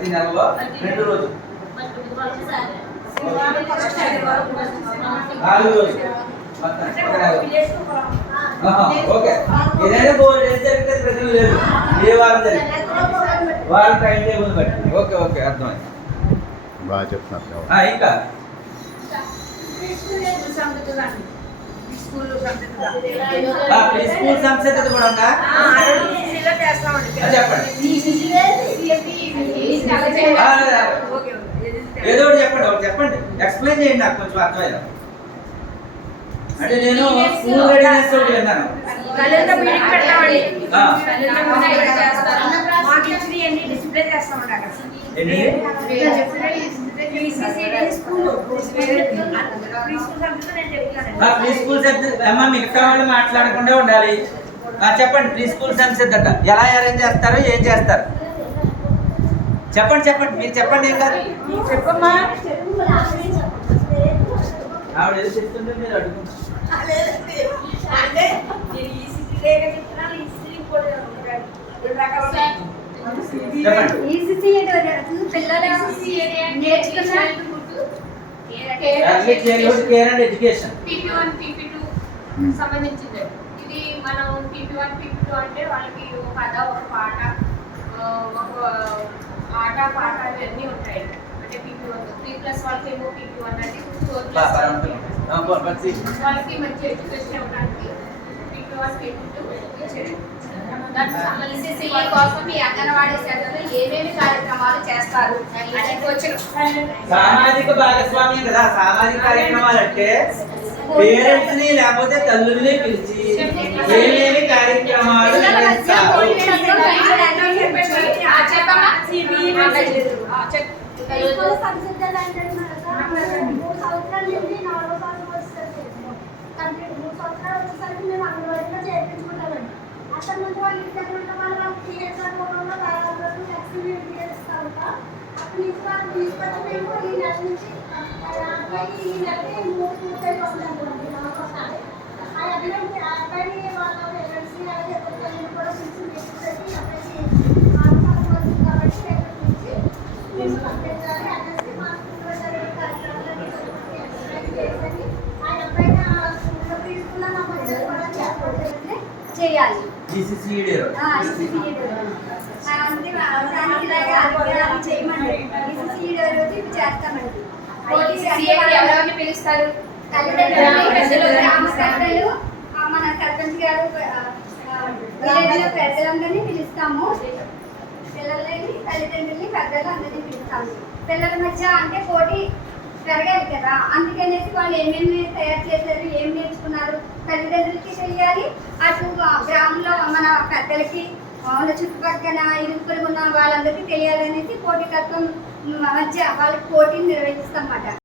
ప్రతి నెలలో 2 రోజులు 4 రోజులు మొత్తం ఒక నెల. ఓకే, ఏదైనా 4 డేస్ జరిగితే ప్రతి లేదు, ఏ వారం జరిగింది వారం టైం టేబుల్ బట్టి. ఓకే ఓకే, అర్థమైంది, బాగా చెప్తున్నారు. ఇంకా ప్రీ స్కూల్ సంసిద్ధత కూడా ఉందా? చెప్పండి, ఏదో ఒకటి చెప్పండి, ఒకటి చెప్పండి, ఎక్స్ప్లెయిన్ చేయండి, నాకు కొంచెం అర్థమయ్యేలా. అంటే నేను స్కూల్ రెడీనెస్ ఒకటి విన్నాను. ప్రీ స్కూల్ అమ్మ మిగతా వాళ్ళు మాట్లాడకుండా ఉండాలి. చెప్పండి, ప్రీ స్కూల్ సంసిద్ధత ఎలా అరేంజ్ చేస్తారు, ఏం చేస్తారు? చెప్పండి చెప్పండి, మీరు చెప్పండి, ఏం కాదు. ఆవిడ ఏదో చెప్తుంటే మీరు అడుగుతున్నారు. సంబంధించింది ఇది. మనం PP1 PP2 అంటే వాళ్ళకి ఒక కథ, ఒక పాట, ఒక ఆట పాఠాలు అన్నీ ఉంటాయి. అంటే PP1 3+ వాళ్ళకేమో PP1 అంటే 4+ వాళ్ళకి మంచి ఎడ్యుకేషన్ ఇవ్వడానికి PP1 PP2 ఇచ్చారు. దానికి సంబంధించి కోసం ఈ అంగన్వాడీ సెంటర్లో ఏమేమి కార్యక్రమాలు చేస్తారు అని వచ్చిన సామాజిక భాగస్వామ్యం కదా. సామాజిక కార్యక్రమాలు అంటే పేరెంట్స్ ని లేకపోతే తల్లుల్ని పిలిచి ఏమేమి కార్యక్రమాలు చేస్తారు. చేయాలి ఎవరెవరిని పిలుస్తారు? మన సర్పంచ్ గారు పెద్దలందరినీ పిలుస్తాము. పిల్లలని, తల్లిదండ్రులని, పెద్దలు అందరినీ పిలుస్తాము. పిల్లల మధ్య అంటే పోటీ పెరగాలి కదా, అందుకనేసి వాళ్ళు ఏమేమి తయారు చేశారు, ఏం నేర్చుకున్నారు తల్లిదండ్రులకి తెలియాలి. అటు గ్రామంలో మన పెద్దలకి, వాళ్ళ చుట్టుపక్కల ఇరుకులు ఉన్న వాళ్ళందరికీ తెలియాలనేసి పోటీతత్వం మధ్య వాళ్ళకి పోటీని నిర్వహిస్తాం అన్నమాట.